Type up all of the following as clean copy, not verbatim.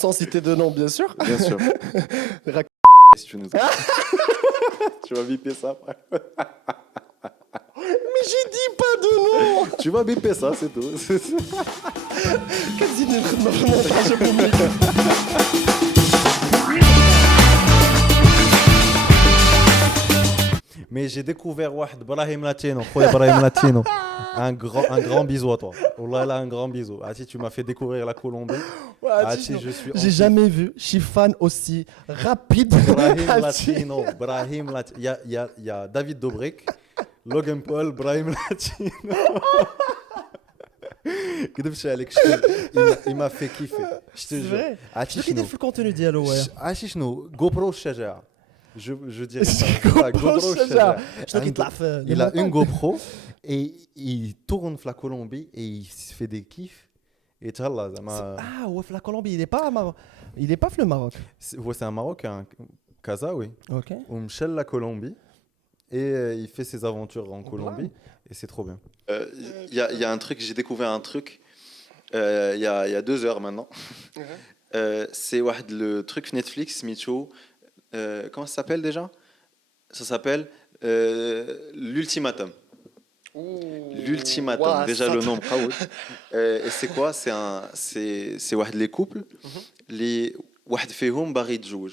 Sans citer de nom, bien sûr. Bien sûr. Rac- Si tu nous tu vas biper ça après. Mais j'ai dit pas de nom. Tu vas biper ça, c'est tout. كتزيدني الخدمة في المونتاج بومي. Mais j'ai découvert واحد Brahim Latino, خويا Brahim Latino. Un grand bisou à toi. Wallah là un grand bisou. Ati, tu m'as fait découvrir la Colombie. Ati, je suis J'ai jamais vu Chifan aussi rapide. Brahim Ati. Latino, Brahim Latino. Il y a David Dobrik, Logan Paul, Brahim Latino. كذبش عليك il m'a fait kiffer. Je te C'est jure. vrai. عرفتي شنو كيدير شنو؟ في الكونتوني ديالو هو؟ عرفتي شنو؟ GoPro الشجاعة. Je dirais ça. GoPro GoPro الشجاعة. شنو عنده- كيطلع في Il a une GoPro et il tourne la Colombie et il se fait des kiffs. Et تهلا زعما Ah ouais, la Colombie, il est pas في le Maroc. c'est un Marocain, Casa, oui. OK. ومشى la Colombie et il fait ses aventures en Colombie et c'est trop bien. Il y a un truc, j'ai découvert un truc il y a 2 heures maintenant. C'est le truc Netflix, Micho. Comment ça s'appelle déjà? Ça s'appelle l'ultimatum. L'ultimatum, Ouah, déjà ça- le nom. Et c'est quoi? C'est les couples. Les واحد فيهم باغي يتزوج.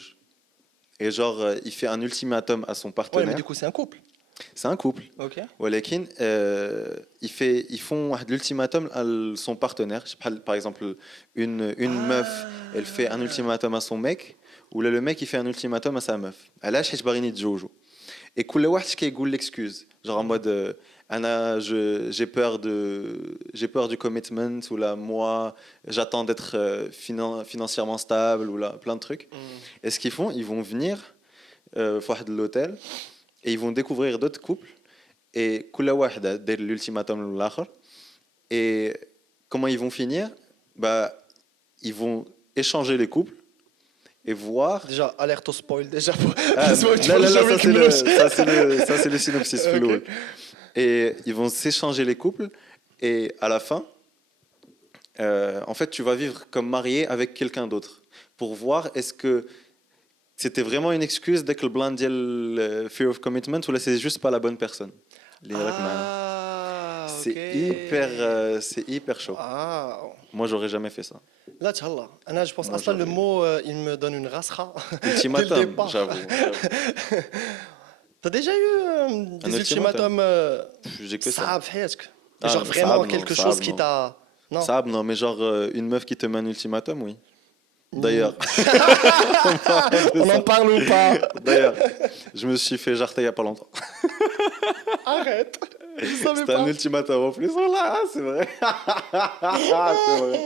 Et genre il fait un ultimatum à son Ouais, mais partenaire. du coup, c'est un couple. C'est un couple. OK. ولكن ils font واحد l'ultimatum à son partenaire. Par exemple, une meuf, elle fait un ultimatum à son mec, ou là le mec il fait un ultimatum à sa meuf. علاش حيت باغيين يتزوجوا. Et كل واحد كيقول l'excuse. Genre en mode j'ai peur du commitment, ou là moi j'attends d'être financièrement stable, ou là plein de trucs. Et ce qu'ils font, ils vont venir de l'hôtel et ils vont découvrir d'autres couples et كل واحد داير l'ultimatum للآخر. Et comment ils vont finir? Bah ils vont échanger les couples et voir. Déjà, alerte au spoil, déjà. Ah, là, ça c'est le synopsis. Ok. Flow. Et ils vont s'échanger les couples et à la fin, en fait, tu vas vivre comme marié avec quelqu'un d'autre pour voir est-ce que c'était vraiment une excuse dès que le blanc dit le fear of commitment, ou là c'est juste pas la bonne personne. Ah, C'est hyper chaud. Ah, Moi, j'aurais jamais fait ça. là, tchallah. Anna, je pense Moi, à ça, le j'aurais- mot, il me donne une rasra. Ultimatum, départ. j'avoue. T'as déjà eu des ultimatum. ultimatums J'ai que ça. Saab, presque. Ah, Genre non, vraiment Saab, non, quelque Saab, chose qui non. t'a. Non. Ça, non, mais genre une meuf qui te met un ultimatum, oui. D'ailleurs, On en parle ou pas? d'ailleurs, je me suis fait jarter il y a pas longtemps. Arrête. Je savais C'était pas. un ultimatum en plus. Oh là, c'est vrai. C'est vrai.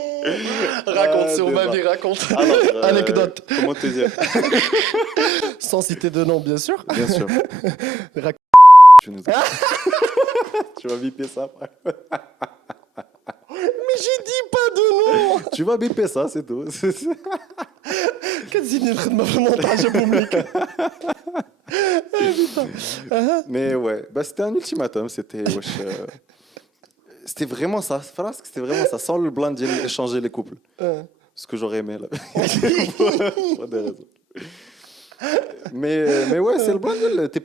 Raconte, Ah, sur ma débat. vie, raconte. Alors, Anecdote. Comment te dire? Sans citer de nom, bien sûr. Bien sûr. Rac- Tu nous tu vas biper ça après. Mais j'ai dit pas de nom. Tu vas biper ça, c'est tout. كتزيدني الخدمة في المونتاج بوميك. Mais ouais, bah, c'était un ultimatum. C'était vraiment ça. Frasque, c'était vraiment ça. Sans le blanc dire échanger les couples. Ce que j'aurais aimé là. Pour des raisons. Mais ouais, c'est le blanc deal. T'es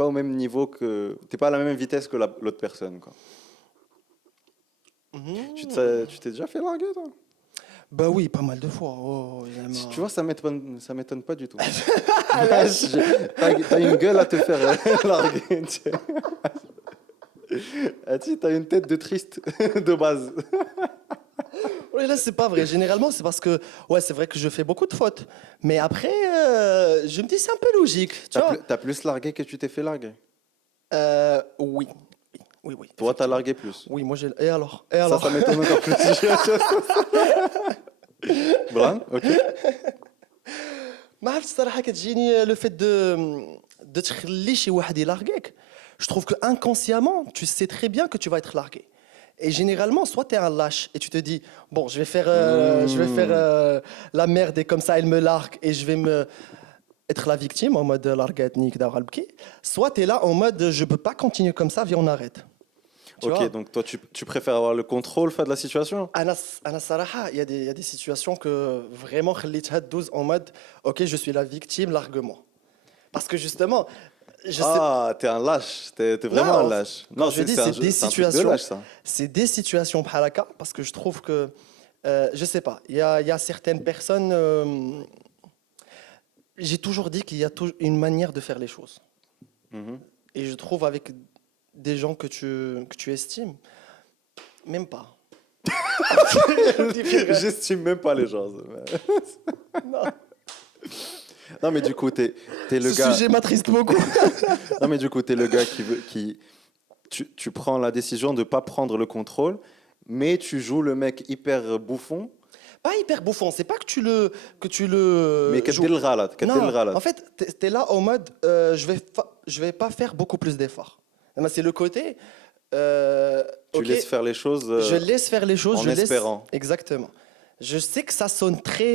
pas au même niveau que. T'es pas à la même vitesse que l'autre personne, quoi. Tu t'es déjà fait larguer, toi? Bah oui, pas mal de fois. Oh, évidemment. Tu vois, ça m'étonne pas du tout. T'as une gueule à te faire larguer. T'as une tête de triste de base. Oui, là, c'est pas vrai. Généralement, c'est parce que, ouais, c'est vrai que je fais beaucoup de fautes. Mais après, je me dis, c'est un peu logique. Tu vois? T'as plus largué que tu t'es fait larguer. Oui. Oui. Toi, t'as largué plus. Oui, moi, j'ai. Et alors? Et Ça, alors? ça m'étonne encore plus. Bran, ok. ما عرفتش الصراحه كتجيني لو فيت de تخلي شي واحد يلارغيك. Je trouve que inconsciemment, tu sais très bien que tu vas être largué. Et généralement, soit tu es un lâche et tu te dis bon, je vais faire la merde et comme ça elle me largue et je vais me être la victime en mode larguetnik d'avoir le soit tu es là en mode je peux pas continuer comme ça, viens on arrête. Tu Ok, vois donc toi, tu préfères avoir le contrôle face de la situation? أنا الصراحة il y a des situations que vraiment خليتها تدوز en mode OK je suis la victime largue-moi parce que justement je sais Ah, t'es un lâche, t'es non vraiment un lâche. quand Non, je dis c'est un, c'est des c'est un truc de situations lâche, ça. c'est des situations بحال هكا parce que je trouve que je sais pas il y a certaines personnes j'ai toujours dit qu'il y a une manière de faire les choses Mhm. et je trouve avec des gens que tu estimes même pas. J'estime même pas les gens. Non. Non, mais du coup, t'es le Ce gars. sujet m'attriste beaucoup. Non, mais du coup, t'es le gars tu prends la décision de pas prendre le contrôle, mais tu joues le mec hyper bouffon. Pas hyper bouffon, c'est pas que tu le Mais joues. كدير الغلط كدير Non, الغلط. en fait, t'es là en mode je vais pas faire beaucoup plus d'efforts. Mais c'est le côté Tu ok, laisses faire les choses je laisse faire les choses, en je laisse espérant. exactement. Je sais que ça sonne très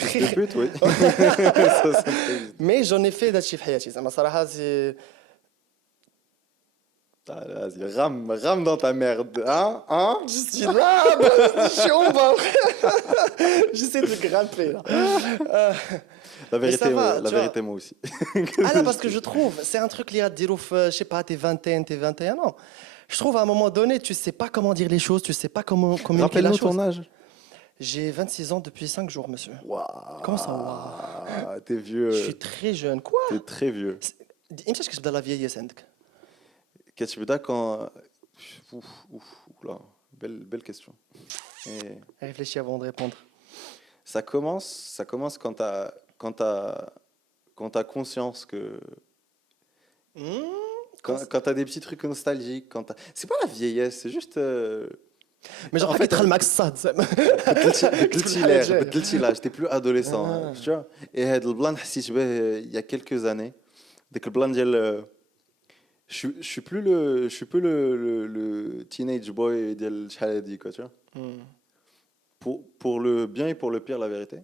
très Le but, oui. Ça, ça me fait- mais j'en ai fait d'hadchi في حياتي زعما صراحة c'est Ah, vas-y, rame dans ta merde. Hein? Hein? je suis là, je suis en bas. J'essaie de grimper là. La vérité, ça va, la tu vois. vérité, moi aussi. Ah là, parce que je trouve, c'est un truc lié à dire, je sais pas, tes 20 tes 21 ans. Je trouve à un moment donné, tu sais pas comment dire les choses, tu sais pas comment communiquer la Rappelle-nous chose. ton âge. J'ai 26 ans depuis 5 jours, monsieur. Waouh. Comment ça, waouh? T'es vieux. Je suis très jeune. Quoi? T'es très vieux. إمتى كتبدا la vieillesse عندك؟ Qu'est-ce que tu veux dire quand. Oula, belle question. Et Réfléchis avant de répondre. ça commence quand t'as conscience que. Quand t'as des petits trucs nostalgiques. C'est pas la vieillesse, c'est juste. Mais genre, En fait, حكيت الماك الصاد زعما. بدلتي l'âge, t'es plus adolescent, hein, tu vois. Et هذا البلان حسيت به il y a quelques années. ديك البلان ديال je suis plus le teenage boy ديال شحال هادي quoi, tu vois. Pour le bien et pour le pire, la vérité.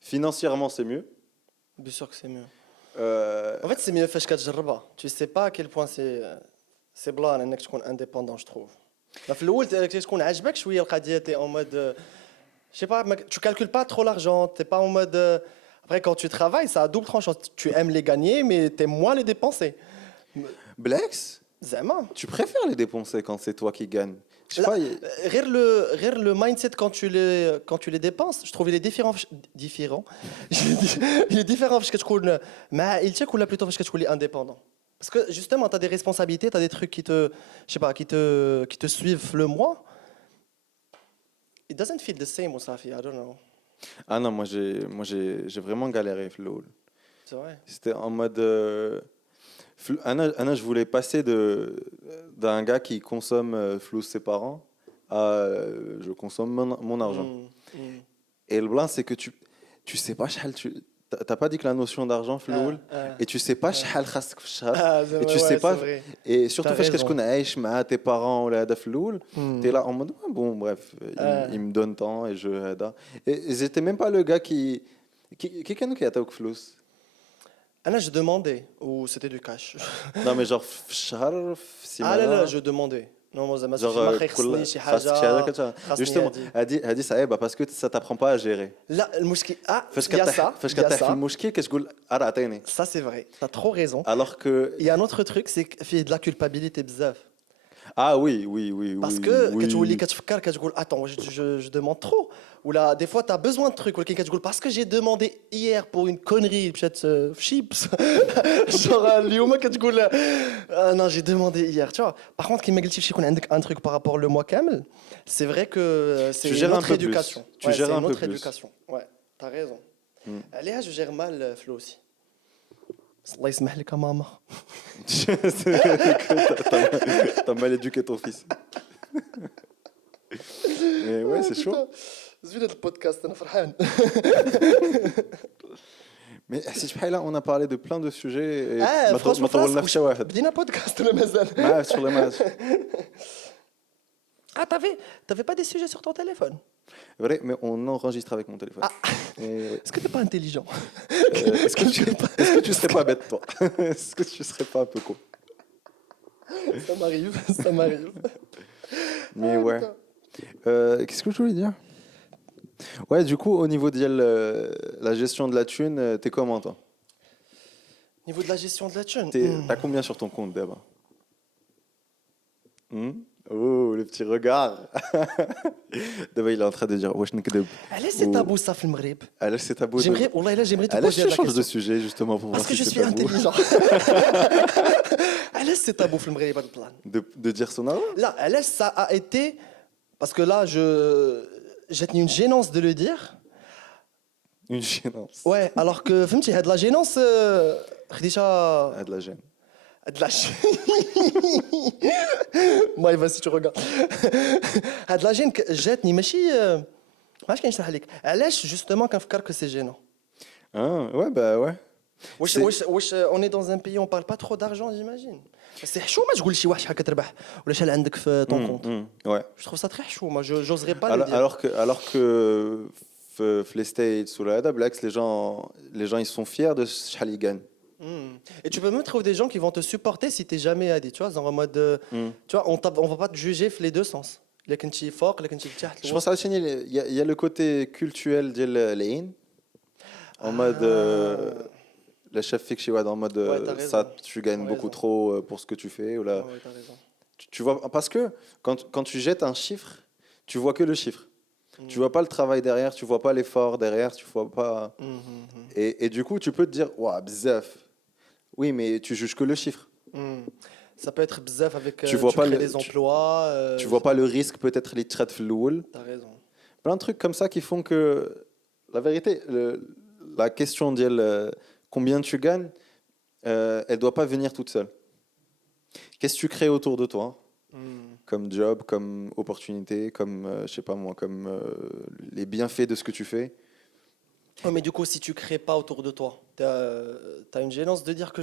Financièrement, c'est mieux. Bien sûr que c'est mieux. Euh, En fait, c'est mieux فاش كتجربها. Tu sais pas à quel point c'est بلان انك تكون indépendant, je trouve. في الاول تكون عاجبك شويه القضيه تي en mode je sais pas tu calcules pas trop l'argent, t'es pas en mode après quand tu travailles, ça a double tranchant. Tu aimes les gagner mais t'aimes moins les dépenser. Blex, زعما tu préfères les dépenser quand c'est toi qui gagne. Je sais لا، pas, غير le mindset quand tu les dépenses, je trouve il est différent. Il est différent فاش كتكون مع عائلتك ولا plutôt فاش كتكون indépendant. Parce que justement, tu as des responsabilités, tu as des trucs je sais pas, qui te suivent le mois. It doesn't feel the same, Osafi, I don't know. Ah non, moi j'ai vraiment galéré, Floul. C'est vrai. C'était en mode. Anna, je voulais passer d'un gars qui consomme flou ses parents à je consomme mon argent. Et le blanc, c'est que tu sais pas, t'as pas dit que la notion d'argent, Floul, et tu sais pas, et tu sais pas, et surtout, T'as parce que je raison. connais tes parents ou la Floul, t'es là en mode, ouais, bon, bref, il me donne tant et je. Et j'étais même pas le gars qui a été flous. Là, je demandais, ou c'était du cash. Non, mais genre, شهر في Ah là سيمانة. là, je demandais. Non, moi, زعما Genre, ما خصني شي خاصك شي حاجة حاجة خاصني justement, هادي. هادي صعيبة parce que ça t'apprend pas à gérer. لا المشكل فاش il y a ça, فاش il y a كطيح في ça. المشكل كتقول راه عطيني. Ça c'est vrai, t'as trop raison. Alors que Il y a un autre truc, c'est qu'il y a de la culpabilité بزاف. ah oui. Parce que oui. كتولي كتفكر كتقول attends je demande trop ou là des fois tu as besoin de trucs ولكن كتقول parce que j'ai demandé hier pour une connerie peut-être chips genre اليوم كتقول non j'ai demandé hier tu vois. Par contre كيما قلتي فاش يكون عندك un truc par rapport le mois كامل c'est vrai que c'est Tu une gères un autre peu plus. éducation. Tu Ouais, gères c'est un une peu autre plus. éducation. Ouais, t'as raison. Mm. Léa, je gère mal Flo aussi. الله يسمح لك يا ماما. T'as mal éduqué ton fils. Mais ouais, c'est chaud. زوين هذا البودكاست انا فرحان. Mais si tu là, on a parlé de plein de sujets. Et فرانشمون ما طولنا في شي واحد. بدينا بودكاست ولا مازال؟ ما عرفت sur les matchs. Ah, t'avais pas des sujets sur ton téléphone? Vrai, mais on enregistre avec mon téléphone. Et ouais. Est-ce que t'es pas intelligent? Est-ce que tu serais pas bête, toi? Est-ce que tu serais pas un peu con? Ça m'arrive. Mais ouais. Qu'est-ce que je voulais dire? Ouais, du coup, au niveau de la gestion de la thune, t'es comment, toi? Niveau de la gestion de la thune. T'as combien sur ton compte, d'abord? Oh, le petit regard. D'abord, il est en train de dire wesh nkdeb. علاش c'est tabou ça في المغرب Alors, c'est tabou. J'aimerais, والله là j'aimerais te Alors, poser je la change de question. sujet, justement, pour voir Parce que si je c'est suis tabou. intelligent. علاش c'est tabou في المغرب هذا البلان De dire son argent? Là, علاش ça a été parce que là j'ai une gênance de le dire. Une gênance. Ouais, alors que فهمتي هاد la gênance خديتها Ah, de la gêne. de la ما vas si tu regardes هاد la gêne جاتني ماشي ما عرفتش كي نشرح لك علاش justement كنفكر que c'est gênant. Ah, ouais, bah ouais. واش on est dans un pays on parle pas trop d'argent j'imagine. C'est حشومه تقول شي واحد شحال كتربح ولا شحال عندك في ton compte. Ouais. Je trouve ça très chaud moi j'oserais pas le dire. Alors que les States ou là, les gens ils sont fiers de ce qu'ils gagnent. Et tu peux même trouver des gens qui vont te supporter si t'es jamais aidé, tu vois, genre en mode, tu vois, on va pas te juger les deux sens. Les كنتي فوق les كنتي تحت. Je pense à il y a le côté culturel de l'Ain, en mode la chef fixe en mode Ouais, ça raison. tu gagnes T'as beaucoup raison. trop pour ce que tu fais ou là. Ouais, t'as raison. Tu vois parce que quand tu jettes un chiffre, tu vois que le chiffre. Tu vois pas le travail derrière, tu vois pas l'effort derrière, tu vois pas. Et du coup, tu peux te dire, waouh, bzaf. Oui, mais tu juges que le chiffre. Ça peut être bzaf avec Tu vois pas crées le- des emplois. Tu vois pas le risque, peut-être les traites floules. T'as raison. Plein de trucs comme ça qui font que, la vérité, la question de combien tu gagnes, elle doit pas venir toute seule. Qu'est-ce que tu crées autour de toi? Comme job, comme opportunité, comme, je sais pas moi, comme les bienfaits de ce que tu fais. Ouais, mais du coup, si tu crées pas autour de toi, t'as une gênance de dire que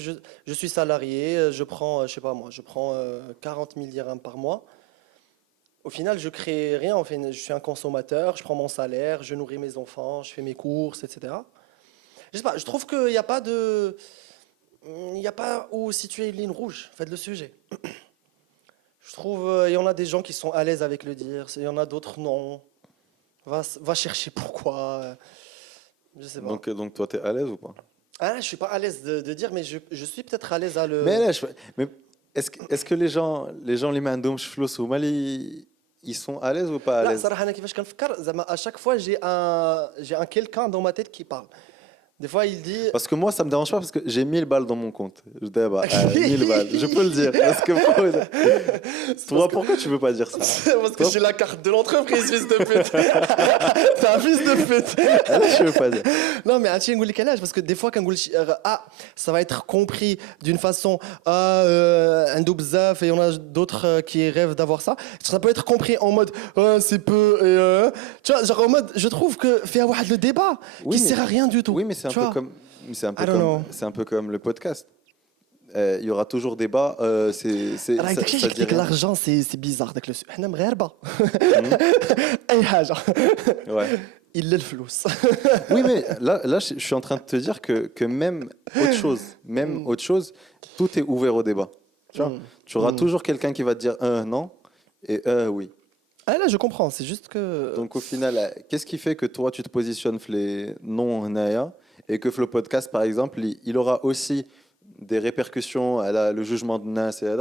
je suis salarié, je prends, je sais pas moi, je prends 40 000 dirhams par mois. Au final, je crée rien. En fait, je suis un consommateur, je prends mon salaire, je nourris mes enfants, je fais mes courses, etc. Je sais pas, je trouve qu'il n'y a pas de. Il n'y a pas où situer une ligne rouge, faites le sujet. Je trouve il y en a des gens qui sont à l'aise avec le dire, il y en a d'autres non. Va chercher pourquoi. Je sais pas. Donc toi, tu es à l'aise ou pas? Ah, là, je suis pas à l'aise de dire, mais je suis peut-être à l'aise à le. Mais là, mais est-ce que les mains d'hommes flous au Mali, ils sont à l'aise ou pas à لا l'aise? صراحة أنا كيفاش كنفكر زعما à chaque fois j'ai un quelqu'un dans ma tête qui parle. Des fois il dit Parce que moi, ça me dérange pas parce que j'ai 1000 balles dans mon compte. Je dis, bah, 1000 balles, je peux le dire. Parce que toi, pourquoi tu veux pas dire ça? parce que j'ai la carte de l'entreprise fils de pute. T'es un fils de pute. Je veux pas dire. Non mais عرفتي نقول لك علاش parce que des fois كنقول ça va être compris d'une façon عنده بزاف et on a d'autres qui rêvent d'avoir ça. Ça peut être compris en mode c'est peu et tu vois genre en mode je trouve que faire واحد le débat Oui, qui mais- sert à rien du tout. Oui, mais c'est un tu peu vois. comme, I don't know. c'est un peu comme le podcast. Il y aura toujours débat. راك داكشي ça اللي dit قلت لك rien. لارجون سي بيزار داك لو حنا مغاربه اي حاجه Ouais. الا الفلوس. Oui, mais là, je suis en train de te dire que même autre chose, tout est ouvert au débat. Tu vois, tu auras toujours quelqu'un qui va te dire non et oui. Ah là je comprends, c'est juste que Donc au final, qu'est-ce qui fait que toi, tu te positionnes les non Naya et que le podcast, par exemple, il aura aussi des répercussions à le jugement de Nas et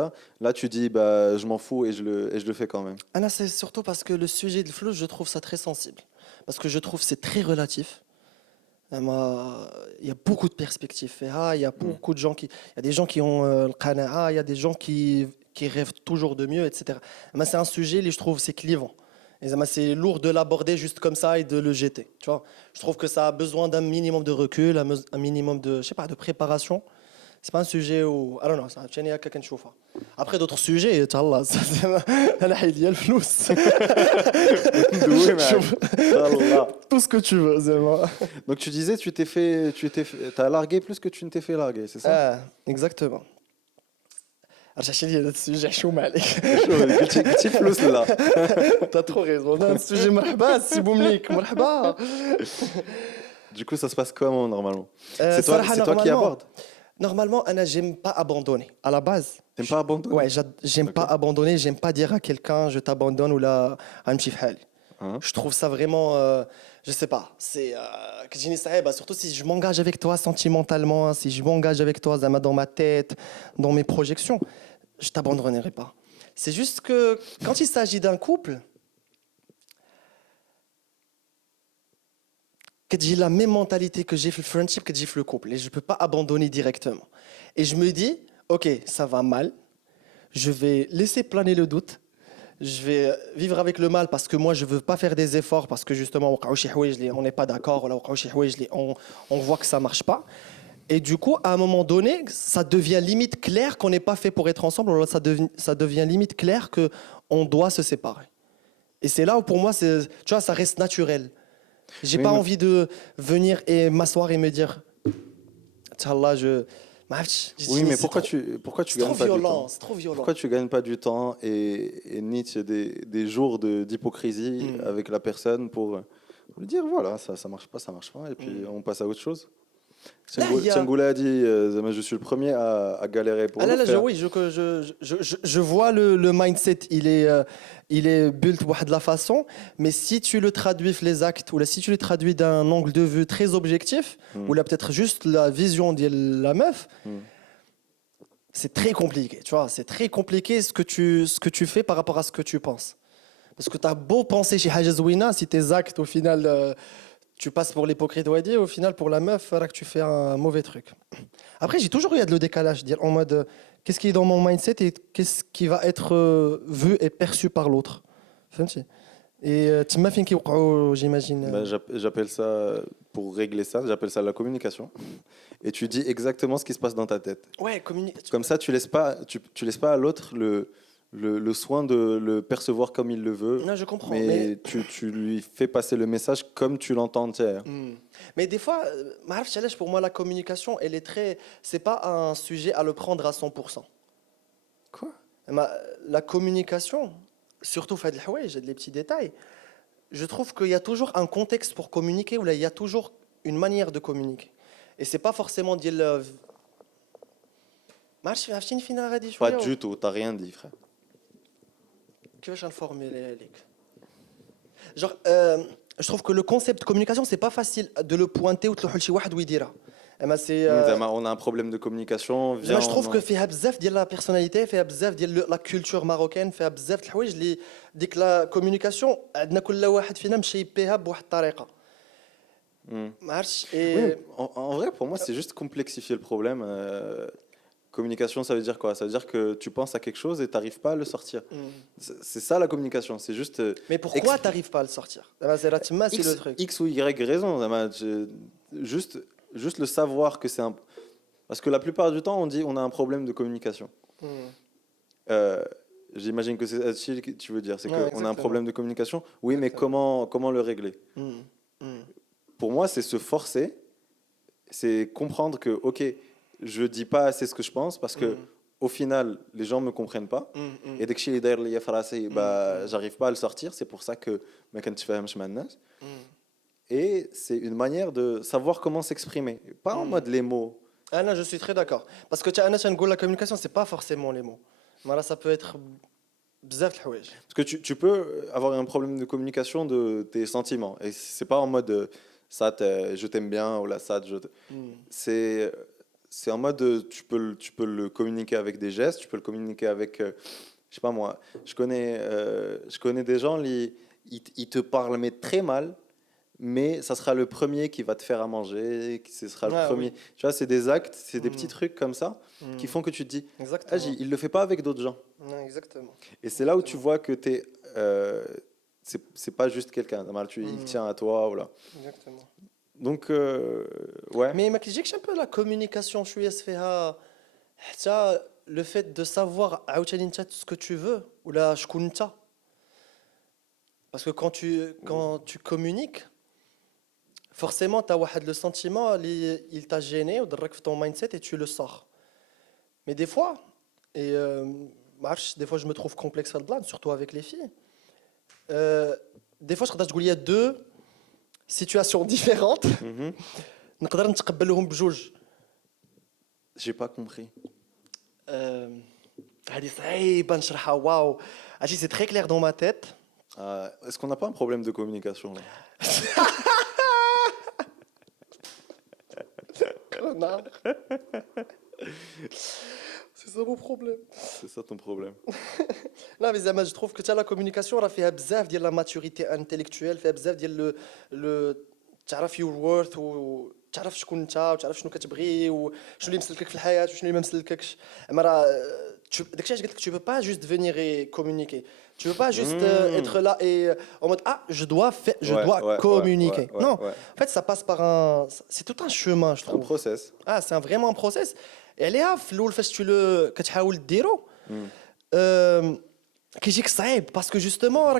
là, tu dis bah je m'en fous et je le fais quand même. Anna, c'est surtout parce que le sujet de flou, je trouve ça très sensible. Parce que je trouve que c'est très relatif. Il y a beaucoup de perspectives. Il y a beaucoup de gens qui. Il y a des gens qui ont le qana'a, il y a des gens qui rêvent toujours de mieux, etc. C'est un sujet, je trouve, c'est clivant. Et c'est lourd de l'aborder juste comme ça et de le jeter. Tu vois, je trouve que ça a besoin d'un minimum de recul, un minimum de, je sais pas, de préparation. C'est pas un sujet où. I don't know, ça tient à quelqu'un de chauffe. Après d'autres sujets, Inch'Allah, أنا حيدي الفلوس. شوف. Tout ce que tu veux, زعما. Donc tu disais, t'as largué plus que tu ne t'es fait larguer, c'est ça? Exactement. رجعت لي هذا السوجي حشوم عليك. قلتي فلوس لا. T'as trop raison. هذا السوجي مرحبا سي بومليك مرحبا. Du coup, ça se passe comment normalement? صراحة C'est toi qui normalement. abordes? Normalement, Anna, j'aime pas abandonner. À la base, T'aimes pas abandonner? ouais, j'aime Ok. pas abandonner, j'aime pas dire à quelqu'un je t'abandonne ou là, amchi fhali. Hein? Je trouve ça vraiment, je sais pas, c'est que j'ai une صعيبة, surtout si je m'engage avec toi sentimentalement, si je m'engage avec toi zama, dans ma tête, dans mes projections, je t'abandonnerai pas. C'est juste que quand il s'agit d'un couple, que j'ai la même mentalité que j'ai fait le friendship, que j'ai fait le couple, et je peux pas abandonner directement. Et je me dis, ok, ça va mal, je vais laisser planer le doute. Je vais vivre avec le mal parce que moi, je ne veux pas faire des efforts parce que justement, on n'est pas d'accord, on voit que ça ne marche pas. Et du coup, à un moment donné, ça devient limite clair qu'on n'est pas fait pour être ensemble, ça devient limite clair qu'on doit se séparer. Et c'est là où pour moi, tu vois, ça reste naturel. J'ai Oui, pas mais- envie de venir et m'asseoir et me dire, Inch'Allah, Oui, mais pourquoi tu c'est trop gagnes pas du violent, temps? c'est trop violent. Pourquoi tu gagnes pas du temps et Nietzsche des jours d'hypocrisie avec la personne pour lui dire voilà, ça marche pas, et puis on passe à autre chose. Là, il y a- Tiangoula a dit je suis le premier à galérer pour Ah là, le là, faire. oui, je vois le mindset, il est built de la façon, mais si tu le traduis les actes, ou là, si tu le traduis d'un angle de vue très objectif, ou là peut-être juste la vision de la meuf, c'est très compliqué, tu vois, c'est très compliqué ce que tu fais par rapport à ce que tu penses. Parce que tu as beau penser chez Hajazouina, si tes actes, au final, tu passes pour l'hypocrite Wadi, au final, pour la meuf, là que tu fais un mauvais truc. Après, j'ai toujours eu le décalage, dire en mode qu'est-ce qui est dans mon mindset et qu'est-ce qui va être vu et perçu par l'autre. فهمتي. Et tu m'as fait j'imagine. Ben, j'appelle ça, pour régler ça, j'appelle ça la communication. Et tu dis exactement ce qui se passe dans ta tête. Ouais, Comme ça, tu laisses pas à l'autre le soin de le percevoir comme il le veut. Non, je comprends. Mais tu lui fais passer le message comme tu l'entends entière. Mais des fois, pour moi, la communication, elle est très. C'est pas un sujet à le prendre à 100%. Quoi? La communication, surtout fait les petits détails, je trouve qu'il y a toujours un contexte pour communiquer, ou là, il y a toujours une manière de communiquer. Et c'est pas forcément dire. Pas du tout, t'as rien dit, frère. كيفاش نفورميلي ليك genre je trouve que le concept de communication c'est pas facile de le pointer ou تلوحوا لشي واحد ويديرها اما سي On a un problème de communication. Viens, je trouve on que فيها بزاف ديال la personnalité فيها بزاف ديال la culture marocaine فيها بزاف د الحوايج اللي ديك la communication عندنا كل واحد فينا مشي بها بواحد الطريقه ما عرفتش Oui, en vrai, pour moi, c'est juste complexifier le problème. Communication, ça veut dire quoi? Ça veut dire que tu penses à quelque chose et tu n'arrives pas à le sortir. C'est ça la communication. C'est juste mais pourquoi t'arrives pas à le sortir c'est le truc X ou Y raison. Juste le savoir que c'est un. Parce que la plupart du temps, on dit on a un problème de communication. J'imagine que c'est ça que tu veux dire. C'est Ouais, qu'on a un exactement. problème de communication. Oui, mais comment le régler? Pour moi, c'est se forcer. C'est comprendre que, ok, je dis pas assez ce que je pense parce que au final, les gens me comprennent pas. Et dès que je suis derrière les phrases, j'arrive pas à le sortir. C'est pour ça que et c'est une manière de savoir comment s'exprimer, pas en mode les mots. Ah non, je suis très d'accord. Parce que la communication, c'est pas forcément les mots. Mais là, ça peut être bzaf الحوايج. Parce que tu peux avoir un problème de communication de tes sentiments. Et c'est pas en mode ça, je t'aime bien ou là, ça, c'est en mode tu peux le communiquer avec des gestes, tu peux le communiquer avec. Je sais pas moi, je connais des gens, ils te parlent mais très mal. Mais ça sera le premier qui va te faire à manger, ce sera le premier. Oui. Tu vois, c'est des actes, c'est des petits trucs comme ça qui font que tu te dis, Exactement. il le fait pas avec d'autres gens. Non, exactement. Et c'est là où tu vois que c'est pas juste quelqu'un. Il tient à toi. Voilà. Exactement. Donc, ouais. Mais ما كيجيكش un peu la communication شويه فيها حتى le fait de savoir عاوتاني انت ce que tu veux ولا شكون انت. Parce que quand tu communiques, forcément, tu as le sentiment, il t'a gêné, ou ton mindset, et tu le sors. Mais des fois, des fois je me trouve complexe à le blanc, surtout avec les filles. Des fois, je crois qu'il y a deux situations différentes. نقدر نتقبلهم بجوج J'ai pas compris. هذه صعيبة نشرحها واو. عرفتي c'est très clair dans ma tête. Est-ce qu'on n'a pas un problème de communication là? Connard. C'est ça mon problème. C'est ça ton problème. لا mais زعما je trouve que la communication راه فيها بزاف ديال لا maturité intellectuelle فيها بزاف ديال لو تعرف your worth وتعرف شكون انت وتعرف شنو كتبغي وشنو اللي مسلكك في الحياة وشنو اللي ما مسلككش. اما راه داكشي علاش قلت لك tu peux pas juste venir et communiquer. Tu peux pas juste être là et en mode ah je dois faire, je Ouais, dois ouais, communiquer. ouais, ouais, Non, ouais. en fait ça passe par un c'est tout un chemin je Un trouve. process. Ah c'est vraiment un process. Et عليها في الاول فاش tu le كتحاول ديرو كيجيك صعيب باسكو جوستومون راه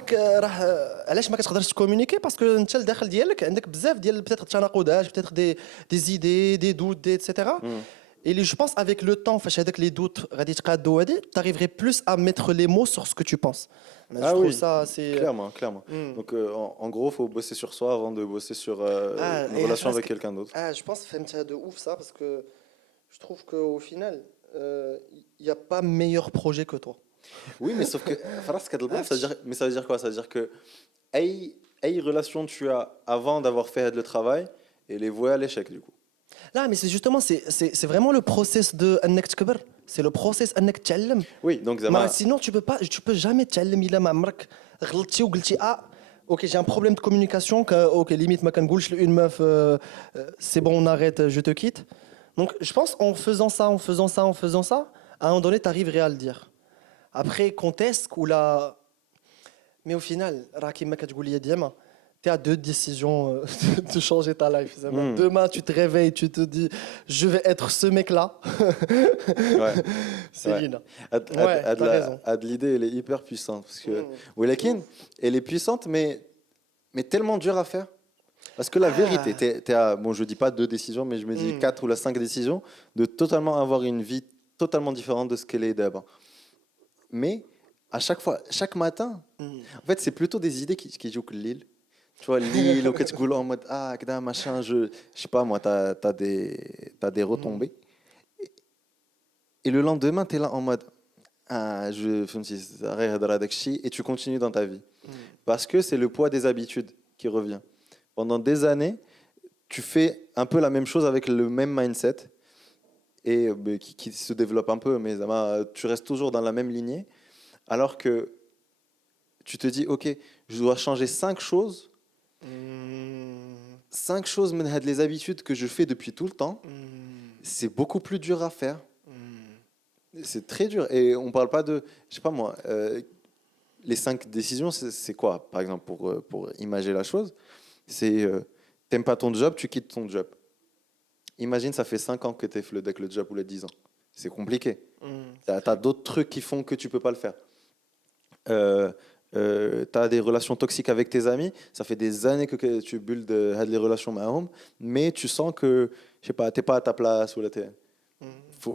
علاش ما كتقدرش تكومونيكي باسكو انت الداخل ديالك عندك بزاف ديال بتاتر تناقضات بتاتر دي زيدي دي دوت دي اتسيتيرا et je pense avec le temps فاش هذاك لي دوت غادي تقادو هادي t'arriverais plus à mettre les mots sur ce que tu penses. Mais je trouve ça c'est Clairement, clairement. Donc, en gros, il faut bosser sur soi avant de bosser sur une et relation parce avec que- quelqu'un d'autre. je pense فهمتها de ouf ça parce que je trouve qu'au final il n'y a pas meilleur projet que toi. Oui, mais sauf que ça veut dire quoi? Ça veut dire que aïe relation tu as avant d'avoir fait le travail et les vouer à l'échec du coup. Là, mais c'est justement, c'est vraiment le process de انك تكبر. C'est le process انك تتعلم. Oui, donc Mais sinon, tu peux jamais تعلم إلا ما عمرك غلطتي وقلتي ok j'ai un problème de communication que ok limite ما كنقولش لune meuf c'est bon on arrête je te quitte. Donc je pense en faisant ça, à un moment donné t'arriverais à le dire. Après contexte ou là mais au final راه كيما كتقول لي ديما tu as deux décisions de changer ta life. Demain, tu te réveilles, tu te dis, je vais être ce mec-là. Ouais. Céline. Ad, l'idée, elle est hyper puissante. Parce que Welakin, elle est puissante, mais tellement dure à faire. Parce que la vérité, bon, je dis pas deux décisions, mais je me dis 4 ou 5 décisions, de totalement avoir une vie totalement différente de ce qu'elle est d'abord. Mais à chaque fois, chaque matin, en fait, c'est plutôt des idées qui jouent que l'île. Tu vois, l'île, au Ketchgoula, en mode machin, je sais pas, moi, t'as des retombées. Et le lendemain, tu es là en mode et tu continues dans ta vie. Parce que c'est le poids des habitudes qui revient. Pendant des années, tu fais un peu la même chose avec le même mindset et qui se développe un peu, mais tu restes toujours dans la même lignée. Alors que tu te dis, ok, je dois changer 5 choses. 5 choses, mais les habitudes que je fais depuis tout le temps, c'est beaucoup plus dur à faire. C'est très dur. Et on ne parle pas de, je sais pas moi, les 5 décisions, c'est quoi? Par exemple, pour imager la chose, c'est t'aimes pas ton job, tu quittes ton job. Imagine, ça fait 5 ans que tu es avec le job ou les 10 ans. C'est compliqué. Tu as d'autres trucs qui font que tu peux pas le faire. Tu as des relations toxiques avec tes amis, ça fait des années que tu builds des relations avec eux, mais tu sens que, je sais pas, t'es pas à ta place ou là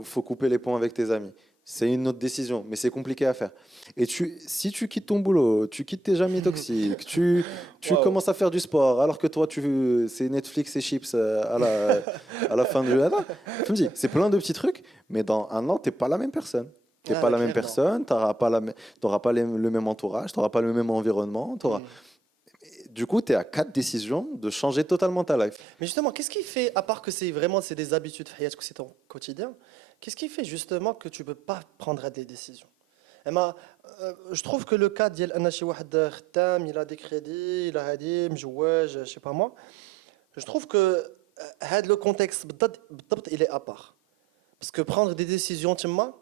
faut couper les ponts avec tes amis. C'est une autre décision, mais c'est compliqué à faire. Et si tu quittes ton boulot, tu quittes tes amis toxiques, tu commences à faire du sport, alors que toi, c'est Netflix et chips à la fin du jour. Je me dis, c'est plein de petits trucs, mais dans un an, t'es pas la même personne. Tu n'es pas la même personne, tu n'auras pas le même entourage, tu n'auras pas le même environnement. Du coup, tu es à 4 décisions de changer totalement ta life. Mais justement, qu'est-ce qui fait, à part que c'est des habitudes, que c'est ton quotidien, qu'est-ce qui fait justement que tu ne peux pas prendre des décisions? Je trouve que le cas ديال أن شي واحد خدام, il a des crédits, il a هادي مجواج, je sais pas moi. Je trouve que le contexte بالضبط il est à part. Parce que prendre des décisions تما,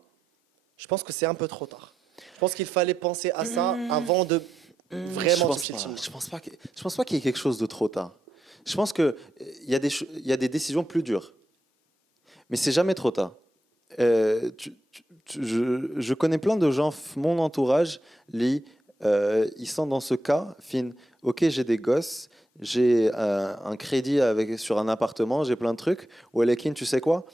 je pense que c'est un peu trop tard. Je pense qu'il fallait penser à ça avant de vraiment je pense pas qu'il y ait quelque chose de trop tard. Je pense qu'il y a des décisions plus dures. Mais c'est jamais trop tard. Je connais plein de gens, mon entourage, ils sont dans ce cas, ok, j'ai des gosses, j'ai un crédit sur un appartement, j'ai plein de trucs. Ou Alekin, tu sais quoi?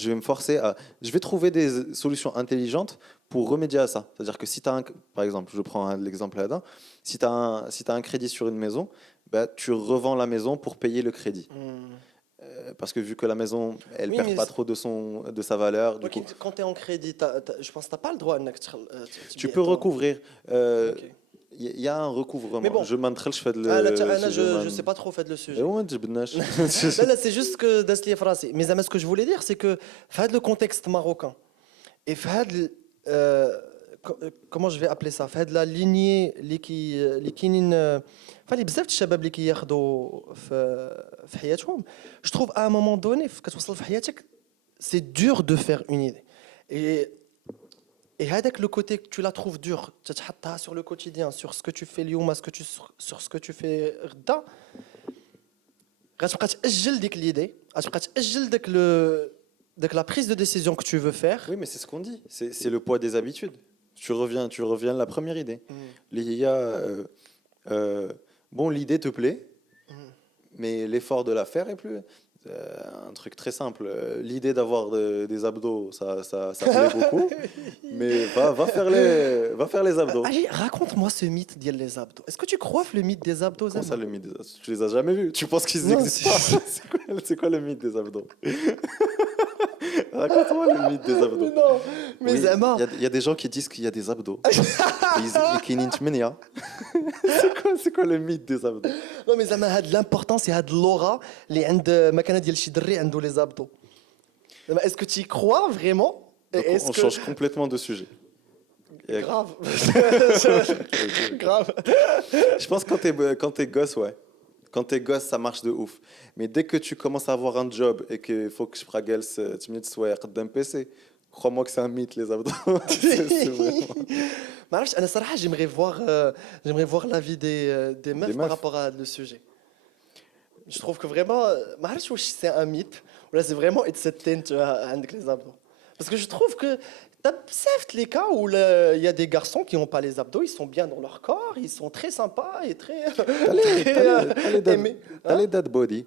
Je vais me forcer je vais trouver des solutions intelligentes pour remédier à ça. C'est-à-dire que si tu as par exemple, je prends l'exemple là-dedans, si tu as un crédit sur une maison, tu revends la maison pour payer le crédit. parce que vu que la maison, elle Oui, perd mais pas c'est- trop de sa valeur, du coup, Quand tu es en crédit, je pense que tu n'as pas le droit de tu peux recouvrir. Ok. Il y a un recouvrement. Mais bon. Je m'entraîne, je fais de Ah, là, le sujet, je sais pas trop fait le Et sujet. ouais, جبناش. Là, là, c'est juste que dans ce français. Mais ce que je voulais dire, c'est que fait le contexte marocain et fait comment je vais appeler ça, fait la lignée اللي كاينين فاللي بزاف د الشباب اللي كياخذوا في حياتهم. Je trouve à un moment donné كتوصل في حياتك c'est dur de faire une idée. Et هذاك le côté que tu la trouves dur, تتحطها sur le quotidien, sur ce que tu fais اليوم, sur ce que tu fais غدا. غتبقى تاجل ديك ليدي غتبقى تاجل داك la prise de décision que tu veux faire. Oui, mais c'est ce qu'on dit. C'est le poids des habitudes. Tu reviens à la première idée. Il y a, bon, l'idée te plaît, mais l'effort de la faire est plus. Un truc très simple. L'idée d'avoir des abdos, ça plaît beaucoup. Mais va faire les abdos. Allez, raconte-moi ce mythe ديال les abdos. Est-ce que tu crois le mythe des abdos? Comment ça, Zama le mythe des abdos? Tu les as jamais vus? Tu penses qu'ils Non, existent pas? C'est quoi le mythe des abdos? Raconte-moi le mythe des abdos. Non, mais Oui, Zama. il y a des gens qui disent qu'il y a des abdos. Et qu'ils n'ont pas. C'est quoi le mythe des abdos? Non mais زعما هاد l'importance et هاد l'aura اللي عند مكانه ديال شي دري عنده les abdos. زعما est-ce que tu y crois vraiment? Et Donc, est-ce on que change complètement de sujet. Et- grave. Grave. Je pense que quand t'es gosse, ouais. Quand t'es gosse, ça marche de ouf. Mais dès que tu commences à avoir un job et qu'il faut que je pragels, tu me dis, ouais, d'un PC, crois-moi que c'est un mythe, les abdos. C'est vraiment- ما عرفتش انا صراحه j'aimerais voir l'avis des meufs Des par meufs. rapport à le sujet. Je trouve que vraiment ما عرفتش واش c'est un mythe ou là c'est vraiment it's a thing عندك les abdos. Parce que je trouve que t'as certes les cas où il y a des garçons qui n'ont pas les abdos, ils sont bien dans leur corps, ils sont très sympas et très aimés. T'as les dad body.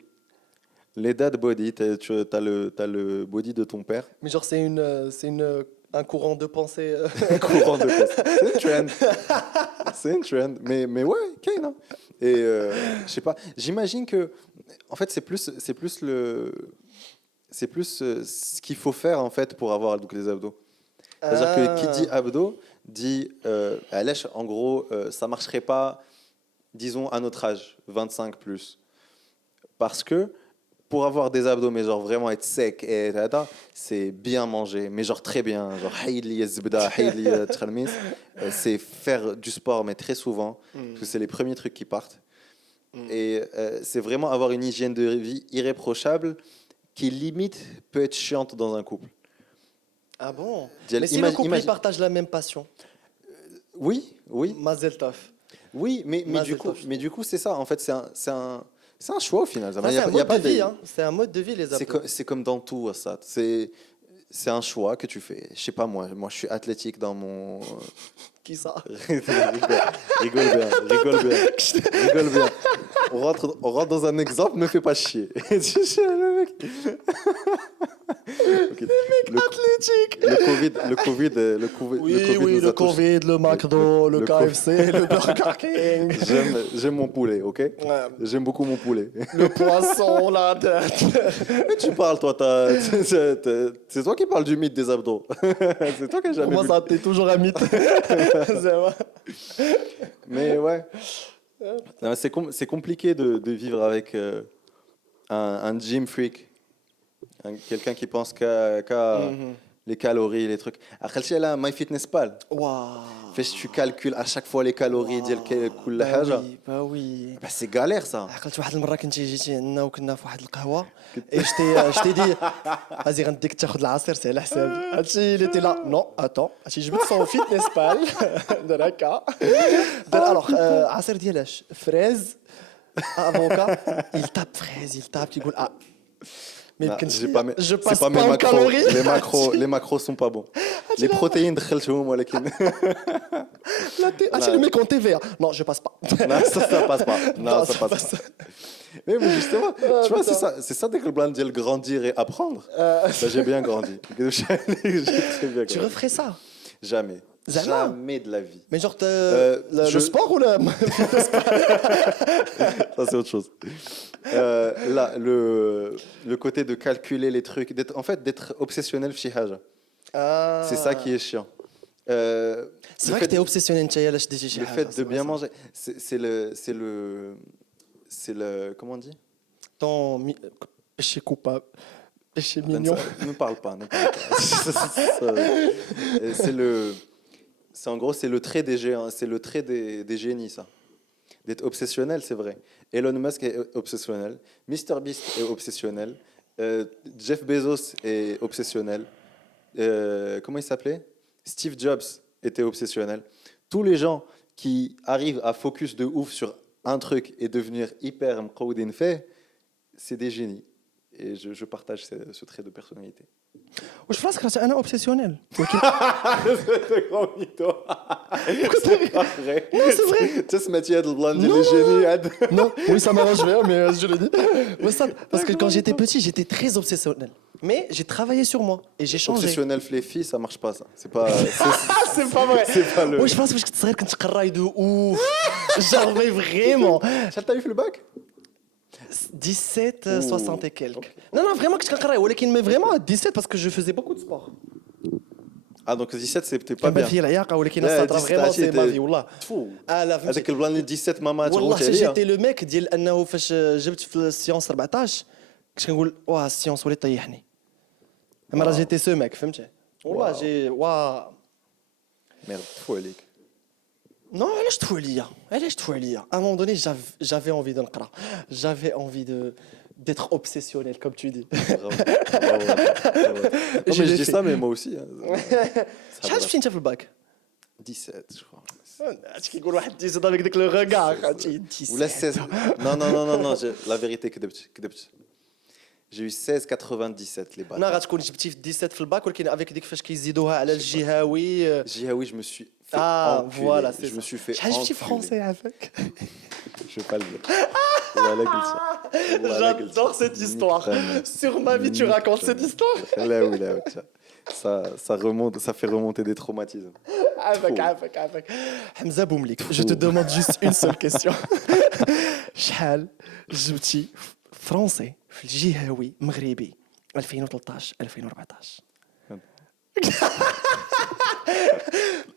Les dad body, t'as le body de ton père. Mais genre c'est un courant de pensée. Courant de pensée. C'est une trend. C'est une trend. Mais ouais, Kane. Hein. Et je sais pas. J'imagine que, en fait, c'est plus ce qu'il faut faire en fait pour avoir donc, les abdos. C'est-à-dire que qui dit abdos dit, en gros, ça marcherait pas, disons à notre âge, 25 plus, parce que pour avoir des abdos, mais genre vraiment être sec et c'est bien manger, mais genre très bien, genre c'est faire du sport, mais très souvent, parce que c'est les premiers trucs qui partent. Et c'est vraiment avoir une hygiène de vie irréprochable qui limite peut être chiante dans un couple. Ah bon? Dial- Mais si le imagine- couple il imagine- partage la même passion, Oui, oui, Mazel Tov. oui, mais Mazel tov. du coup c'est ça. En fait, c'est un choix au final. Ça, c'est un Y a mode pas de vie, de- hein. C'est un mode de vie les abdos. C'est comme dans tout, ça. C'est un choix que tu fais. Je sais pas moi. Moi, je suis athlétique dans mon. Qui ça? Rigole bien, rigole bien, rigole bien. On rentre dans un exemple, me fais pas chier. Le mec. Ok. Athlétique. Le Covid, Oui, nous le a touché. Covid, le McDo, le Le KFC, le Burger King, J'aime mon poulet, ok? ouais, J'aime beaucoup mon poulet. le poisson, la dinde. Mais tu parles, toi, c'est toi qui parles du mythe des abdos. C'est toi qui as Pour jamais moi, vu. ça, t'es toujours un mythe. C'est vrai. Mais ouais. Non, c'est compliqué de vivre avec un gym freak. Quelqu'un qui pense qu'à les calories, les trucs. Après, c'est là, MyFitnessPal. Waouh. Fais, tu calcules à chaque fois les calories ديال كل حاجة. Bah oui. Bah, c'est galère ça. عقلت واحد المره كنتي جيتي عندنا وكنا في واحد القهوه اي جتي دي غادي غنديك تاخذ العصير سي على حسابي هادشي اللي تي لا نو اتون هادشي جبت سون فيتنس بال دار هكا دار الوغ عصير ديال اش فريز افوكا il tape fraise il tape كيقول mais Non, يمكنش j'ai pas mes- je c'est passe pas mes pas en macros. calories Les macros sont pas bons. Les protéines دخلتهم ولكن le mec en TVA non je passe pas non, ça passe pas. Non, ça passe pas. Mais justement, tu vois, c'est ça dès que le plan de grandir et apprendre. Bah, j'ai bien grandi. J'ai très bien tu grandi. referais ça Jamais. Zama. Jamais de la vie. mais genre le je- sport ou le Ça, c'est autre chose. le côté de calculer les trucs, en fait, d'être obsessionnel في شي حاجة. C'est ça qui est chiant. C'est vrai que t'es obsessionné نتايا لاش ديتي شي Le حاجه. fait de bien manger, c'est le, comment on dit? Ton péché coupable, péché mignon. Ne parle pas, ne parle pas. C'est en gros, c'est le trait des géants, c'est le trait des génies, ça. D'être obsessionnel, c'est vrai. Elon Musk est obsessionnel, Mr Beast est obsessionnel, Jeff Bezos est obsessionnel. Comment il s'appelait? Steve Jobs était obsessionnel. Tous les gens qui arrivent à focus de ouf sur un truc et devenir hyper mqawdin fait, c'est des génies. Et je partage ce trait de personnalité. واش في راسك انا اوبسيسيونيل ولكن C'est grand mytho. C'est pas vrai. Non, c'est vrai. Tu sais, ce métier de blanc, Non, les génies. non, oui, ça m'arrange bien, mais je le dis. Mais ça, parce que quand j'étais petit, j'étais très obsessionnel. Mais j'ai travaillé sur moi et j'ai changé. Obsessionnel les filles, ça marche pas, ça. C'est pas. C'est pas vrai. C'est pas le. Oui, je pense que كنت صغير كنت قراي de ouf. J'arrivais vraiment. T'as eu fait le bac? 17, 60 et quelques. Non, non, vraiment كنت كنقراي ولكن mais vraiment 17 parce que je faisais beaucoup de sport. Ah, donc 17, c'était pas كان بان bien. فيا العياقه ولكن لا، السطر 17 vraiment c'est ma عشيتي- vie والله. تفو. لا فهمتي. هذاك البلان اللي 17 ماما والله تغوت عليا. جيتي لو ميك ديال انه فاش جبت في السيونس 14 كنت كنقول واه السيونس ولي طيحني. اما راه جيتي سو ميك فهمتي. والله واو. جي واه ميرد تفو عليك. Non, علاش تفو عليا علاش تفو عليا à un moment donné j'avais envie de نقرا j'avais envie de d'être obsessionnel comme tu dis. Bravo. Bravo. Non, Je mais je l'ai dis fait. ça, mais moi aussi. hein. شحال جبتي انت في الباك؟ 17, je crois. هادشي كيقول واحد 17 avec داك لو ريغار عرفتي Ou la 16. Non, non, non, non, non. La vérité, كدبت. J'ai eu 16,97 les bacs. لا غتكون جبتي في 17 في الباك ولكن افيك ديك فاش كيزيدوها على الجهوي. Jihaoui, je me suis fait enculer. فوالا سي Je me suis fait شحال جبتي enculer. فرونسي عافاك؟ Je vais pas le dire. Voilà, قلت ça. Voilà, قلت ça. J'adore cette histoire. Sur ma vie, tu racontes cette histoire. Là, oui, là, oui, tiens. Ça remonte, ça fait remonter des traumatismes. عافاك. حمزة بومليك, je te demande juste une seule question. شحال جبتي فرونسي في الجهوي مغربي 2013 2014؟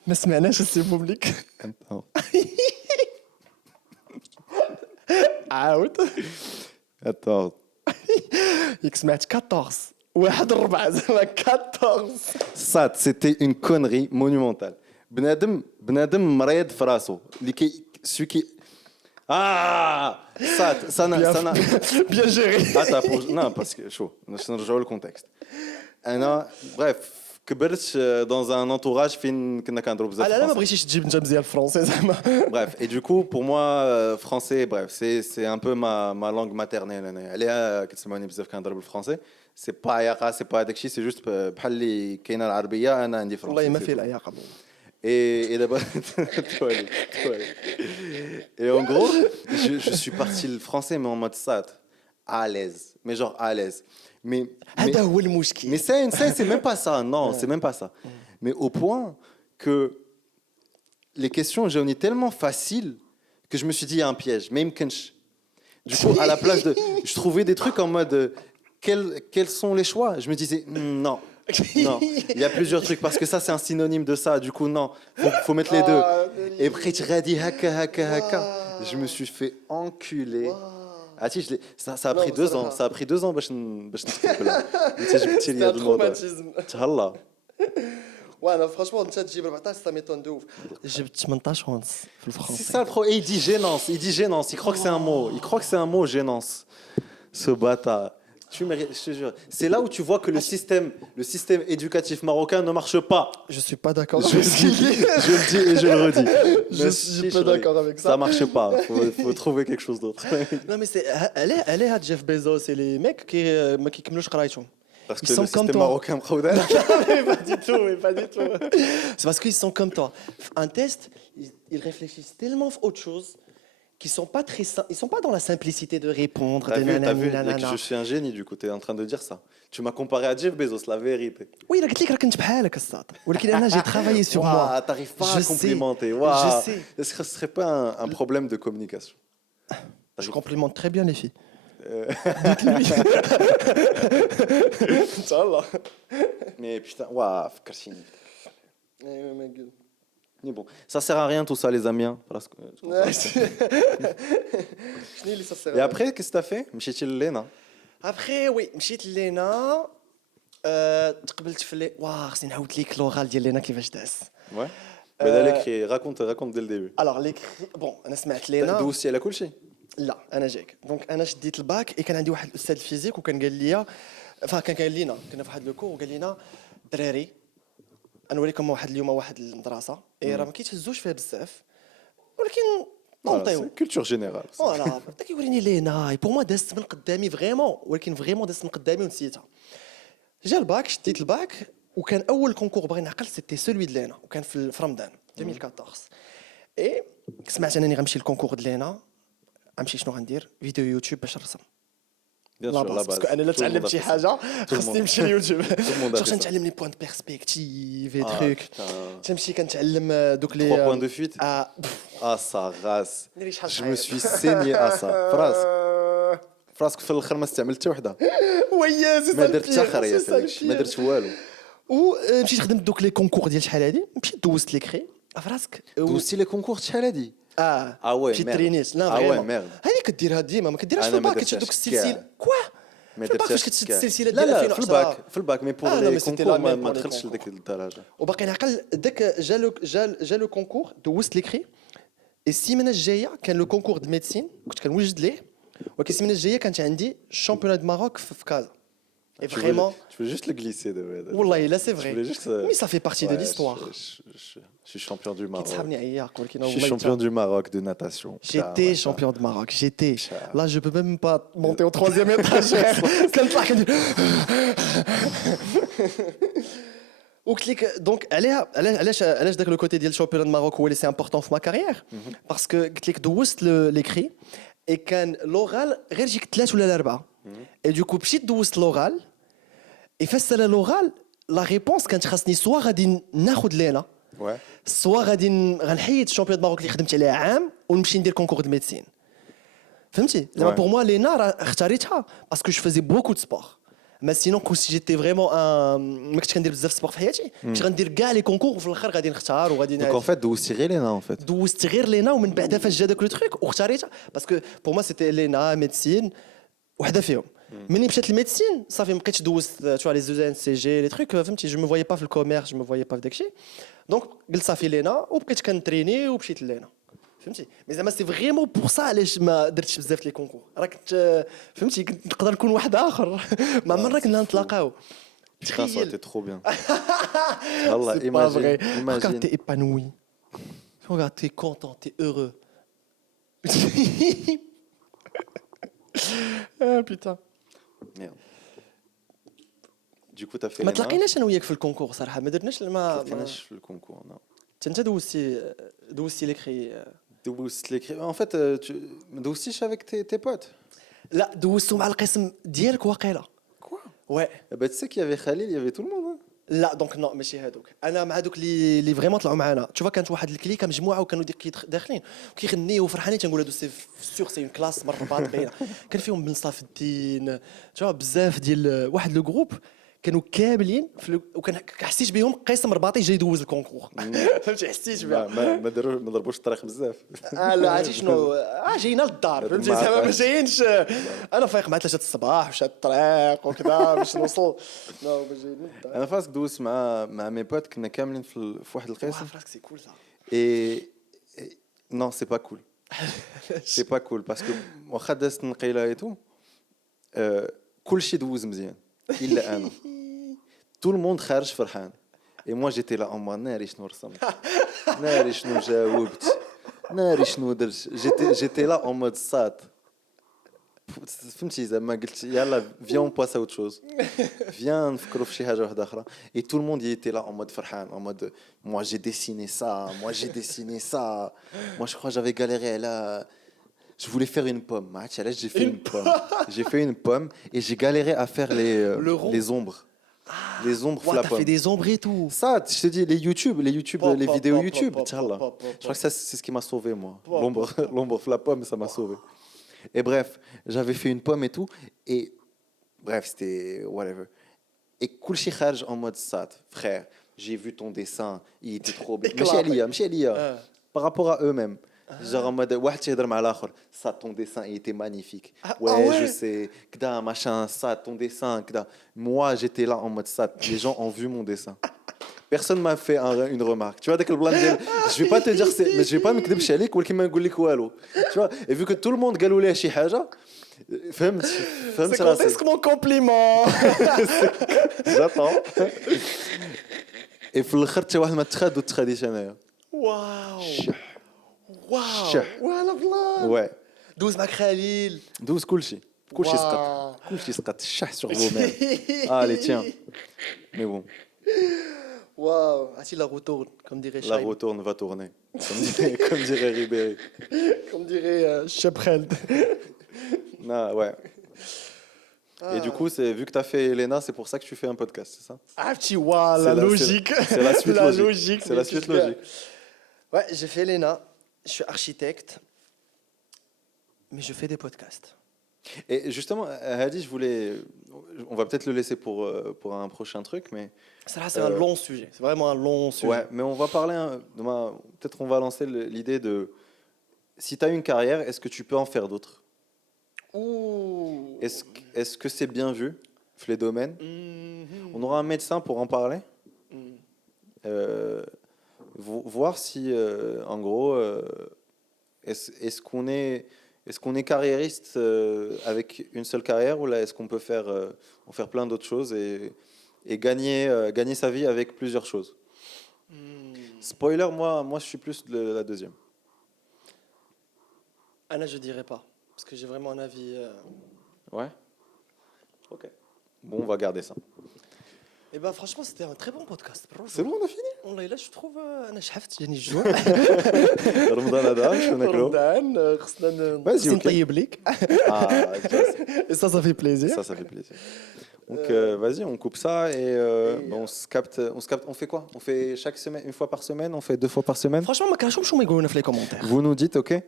ما سمعناش السي بومليك. Attends. عاود. Attends. ياك سمعت 14 واحد 4 زعما 14. Ça, c'était une connerie monumentale. بنادم مريض في راسو اللي celui qui ça n'a Bien géré. non parce que chaud باش نرجعوا للكونتكست انا bref كبرت dans un entourage فين كنا كنهضروا بزاف لا ما فرنسي. بغيتيش تجيب انت مزيان الفرونسي زعما. Bref, et du coup, pour moi, français, bref, c'est un peu ma langue maternelle. عليها كتسمعوني بزاف كنهضر بالفرنسي. C'est pas عياقة, c'est pas داكشي, c'est juste بحال اللي كاينه العربية أنا عندي فرنسي. والله ما c'est فيه tout. العياقه. Et d'abord, et en gros, je suis parti le français, mais en mode sat, à l'aise, mais genre à l'aise. Mais هذا هو المشكل. mais c'est même pas ça, non, c'est même pas ça. Mais au point que les questions, j'en ai tellement faciles que je me suis dit, il y a un piège, même Kench. Du coup, à la place de. Je trouvais des trucs en mode. Quels sont les choix? Je me disais, non. Non, il y a plusieurs trucs parce que ça c'est un synonyme de ça. Du coup, non, faut mettre les deux. Et après, tu as dit haka. Je me suis fait enculer. Ah, si, ça a pris 2 ans. Ça a pris 2 ans. باش نتقبل là. C'est un traumatisme. تهلا. وانا فرانشمون انت تجيب 14 ça m'étonne de ouf. جبت 18 ونص في C'est الفرنسي. ça le pro. Et il dit gênance. Il croit que c'est un mot. Il croit que c'est un mot gênance. Ce bâtard. Tu mérites, je te jure. C'est là où tu vois que le système éducatif marocain ne marche pas. Je suis pas d'accord Je avec le ce qu'il dit. dis et je le redis. Je suis pas d'accord avec ça. Ça marche pas. Faut trouver quelque chose d'autre. Non mais c'est elle est Jeff Bezos et les mecs qui ما كيكملوش قرايتهم. Parce Ils que le sont comme système toi. marocain مخودع. mais pas du tout. C'est parce qu'ils sont comme toi. Un test, ils réfléchissent tellement à autre chose qu'ils sont pas très ils sont pas dans la simplicité de répondre. T'as de vu, nanani, que nanana. je suis un génie du coup, t'es en train de dire ça. Tu m'as comparé à Jeff Bezos, la vérité. Oui, قلت لك راه كنت بحالك الساط ولكن انا j'ai travaillé sur moi. Ouah, t'arrives pas Je à sais, complimenter. je Ouah. sais. Est-ce que ce serait pas un problème de communication? Je complimente très bien les filles. Inch'Allah. Mais putain, waouh, فكرتيني. ايوا ما قول. Mais bon, ça sert à rien tout ça les Amiens. Parce que... شنو اللي صار؟ Et après, qu'est-ce que t'as fait مشيتي للينا. ابخي وي مشيت لينا تقبلت في لي خصني نعاود ليك لوغال ديال لينا كيفاش داز. Ouais. بدأ l'écrit, raconte dès le début. الوغ ليك بون انا سمعت لينا دوزتي على كل شيء. لا انا جايك دونك انا شديت الباك كان عندي واحد الاستاذ الفيزيك وكان قال لي كان قال لينا كنا في واحد لو كور وقال لنا دراري نوريكم واحد اليوم واحد المدرسه راه ما كيتهزوش فيها بزاف ولكن طونطيو كولتور جينيرال. فوالا بدا كيوريني لينا بور موا دازت من قدامي فريمون ولكن فريمون دازت من قدامي ونسيتها. جا الباك شديت الباك وكان اول كونكور بغي نعقل سيتي سولوي د لينا وكان في رمضان 2014 اي سمعت انني غنمشي للكونكور د لينا غنمشي شنو غندير فيديو يوتيوب باش نرسم لا باسكو انا لا تعلمت شي حاجه خصني نمشي ليوتيوب باش نتعلم لي بوين دو بيرسبكتيف اي تروك تمشي كنتعلم دوك لي 3 points de fuite. Ça race. Je me suis saigné à ça. فراسك في الاخر ما استعملت حتى وحده. ويا ما درت حتى خريه في هادشي ما درت والو. ومشيت خدمت دوك لي كونكور ديال شحال هادي مشيت دوزت لي كري فراسك دوزتي لي كونكور شحال هادي. وي مشيت ترينيت لا فريمون هذه كديرها ديما ما كديرهاش في الباك كتشد دوك السلسله ما في الباك فاش درتش كتشد السلسله لا ديال لا 2010 في الباك مي بور لي كونكور ما دخلتش لديك الدرجه. وباقي نعقل داك جا لو كونكور دوزت لي كري السيمانه الجايه كان لو كونكور د ميديسين كنت كنوجد ليه ولكن السيمانه الجايه كانت عندي شامبيونات دو ماروك في كازا اي فريمون tu veux juste le glisser de والله لا سي Je فري voulais juste مي صافي بارتي دو Ouais, ليستوار je suis champion du Maroc. كيتسحبني عياق ولكن Je suis champion du Maroc de natation. J'étais champion de Maroc, j'étais. Putain. Là, je peux même pas monter au 3e étage. كنطلع كندير وقلت لك دونك علاش داك لو كوتي ديال الشامبيون دو ماروك هو اللي سي امبورطون في ما كارير باسكو قلت لك دوزت لي كري اي كان لوغال غير جيك 3 ولا 4 اي دوكو مشيت دوزت لوغال اي فاش لوغال لا ريبونس كانت خاصني سوا غادي ناخذ لينا Ouais. سوا غادي غنحيد الشامبيون دو ماروك اللي خدمت عليه عام ونمشي ندير كونكور دو ميديسين فهمتي زعما بور موا لينا راه اختاريتها باسكو جو فازي بوكو دو سبور ما سينون كون سي جيتي فريمون ما كنتش كندير بزاف سبور في حياتي كنت غندير كاع لي كونكور وفي الاخر غادي نختار وغادي Donc en fait, دوزتي غير لينا en fait. دوزت غير لينا ومن بعدها فاش جا داك لو تروك واختاريتها باسكو بور موا سيتي لينا ميديسين وحده فيهم مني مشيت للميديسين صافي ما بقيتش دوزت تو لي زوزان سي جي لي تروك فهمتي جو مو فوايي با في الكوميرس جو مو فوايي با في داكشي دونك قلت صافي لينا وبقيت كنتريني ومشيت لينا فهمتي مي زعما سي فريمون بور سا علاش ما درتش بزاف لي كونكور راه كنت فهمتي كنت نقدر نكون واحد اخر ما عمرنا كنا نتلاقاو Putain, ça aurait été trop bien. Allah, C'est pas vrai. imagine. Regarde, t'es épanoui. Regarde, t'es content, t'es heureux. Ah putain. Merde. Du coup, t'as fait ما les mains. تلاقيناش انا وياك في الكونكور صراحه ما درناش ما تلاقيناش في الكونكور non. انت دوزتي لي كري دوزت لي En fait, tu ما دوزتيش avec tes potes. لا دوزتو مع القسم ديالك واقيلا Quoi? وي Bah tu sais qu'il y avait Khalil, il y avait tout le monde. Hein. لا دونك نو ماشي هادوك انا مع دوك اللي فريمون طلعوا معنا تشوف كانت واحد الكليكه مجموعه وكانوا داخلين وكيغنيو وفرحانين تنقول هادو سي سور سي اون كلاس مرباط باينه كان فيهم بن صاف الدين تشوف بزاف ديال واحد لو جروب كانوا كاملين وكان حسيت بهم قسم رباطي جاي يدوز الكونكور فهمتي حسيت بها ما ضربوش الطريق بزاف. لا عرفتي شنو جايين للدار فهمتي زعما ما جايينش انا فايق مع 3 الصباح وشاد الطريق وكذا باش نوصل لا ما جايين للدار انا فاسك دوزت مع مي بوت كنا كاملين في واحد القسم. فراسك سي كول Et non, c'est pas cool. C'est pas cool parce que واخا دازت نقيله ايتو كلشي دوز مزيان الا انا. Tout le monde خارج فرحان. Et moi j'étais là en mode ناري شنو رسمت. ناري شنو جاوبت. ناري شنو درت. J'étais là en mode sad. فهمتي زعما قلت يلا viens on passe à autre chose. Viens نفكروا في شي حاجه واحده اخرى. Et tout le monde y était là en mode فرحان en mode moi j'ai dessiné ça, moi j'ai dessiné ça. Moi je crois j'avais galéré là. Je voulais faire une pomme. J'ai fait une pomme. J'ai fait une pomme et j'ai galéré à faire les ombres. Les ombres Ouais, la t'as pomme. fait des ombres et tout. Ça, je te dis, les vidéos YouTube. pop, Tchallah. pop, pop, Je crois que ça, c'est ce qui m'a sauvé, moi. Pop, L'ombre la pomme, ça m'a sauvé. Et bref, j'avais fait une pomme et tout. Et bref, c'était whatever. Et Kulchi Kharj en mode sad, frère, j'ai vu ton dessin, il était trop bien. ماشي عليا. Par rapport à eux-mêmes. Genre en mode, واحد تيهضر مع الآخر, ça ton dessin il était magnifique. Ouais, je sais, كدا machin, ça ton dessin, كدا. Moi, j'étais là en mode ça, les gens ont vu mon dessin. Personne m'a fait une remarque. Tu vois, dès que le blanc je vais pas te dire, mais je vais pas me كذبش عليك ولكن ما نقول لك والو. Tu vois, et vu que tout le monde قالوا لي شي حاجة, فهمت C'est quand est-ce que mon compliment? J'attends. Et في الاخر حتى واحد ما تخاد وتخاديش انايا. Waouh! Waouh! شح. Voilà, blanc! Ouais. 12 Mac Khalil! دوز كلشي Waouh. سقط كلشي سقط الشح sur vous-même. Allez, tiens. Mais bon, Waouh! Ah, si la retourne, comme dirait la Chaim. retourne va tourner. Comme dirait Ribéry. Comme dirait Shepherd. Ah, ouais. Et du coup, vu que tu as fait Elena, c'est pour ça que tu fais un podcast, c'est ça? Ah, petit waouh, la C'est logique. C'est la suite La logique. logique, C'est mais la suite puisque- logique. Ouais, j'ai fait l'ENA. Je suis architecte. Mais je fais des podcasts. Et justement, Hadi, on va peut-être le laisser pour un prochain truc, mais Ça, là, c'est un long sujet. C'est vraiment un long sujet. ouais, mais on va parler, peut-être on va lancer l'idée de si tu as une carrière, est-ce que tu peux en faire d'autres? Ouh. Est-ce que c'est bien vu, les domaines? Mhm. On aura un médecin pour en parler. Mhm. Voir si, en gros, est-ce qu'on est carriériste avec une seule carrière ou là est-ce qu'on peut en faire plein d'autres choses et gagner sa vie avec plusieurs choses. Spoiler, moi je suis plus de la deuxième. Anna, je dirais pas. Parce que j'ai vraiment un avis. Ouais. Ok. Bon, on va garder ça. Eh ben, franchement, c'était un très bon podcast. C'est bon, on a fini. والله là, je trouve انا شحفت جاني الجوع. رمضان هذا شنو ناكلو؟ رمضان خصنا Vas-y, ok. نطيب لك. Ah, Et ça fait plaisir. ça fait plaisir. Donc vas-y, on coupe ça et on se capte. On fait quoi? On fait chaque semaine, une fois par semaine? On fait 2 fois par semaine? Franchement, ما كرهتش شو ما يقولوا لنا في لي كومونتير. Vous nous dites, ok?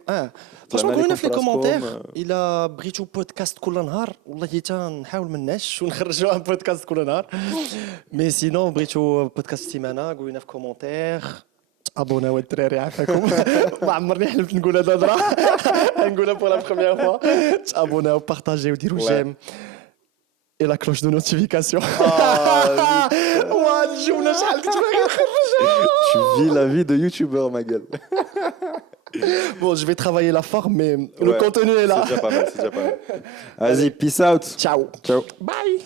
فرانشمون قولوا لنا في لي عليكم كومونتير فراسكم. الا بغيتوا بودكاست كل نهار والله حتى نحاول ما نعش ونخرجوا ان بودكاست كل نهار مي سينون بغيتوا بودكاست سيمانه قولوا لنا في كومونتير تابوناو الدراري عافاكم ما عمرني حلمت نقول هذا الهضره نقولها بور لا بروميير فوا تابوناو بارطاجيو ديروا جيم et la cloche de notification. واه الجمله شحال كنت باغي نخرجها. Tu vis la vie de youtubeur, ma gueule. Bon, je vais travailler la forme, mais le Ouais, contenu est là. C'est déjà pas mal, c'est déjà pas mal. Vas-y, peace out. Ciao. Ciao. Bye.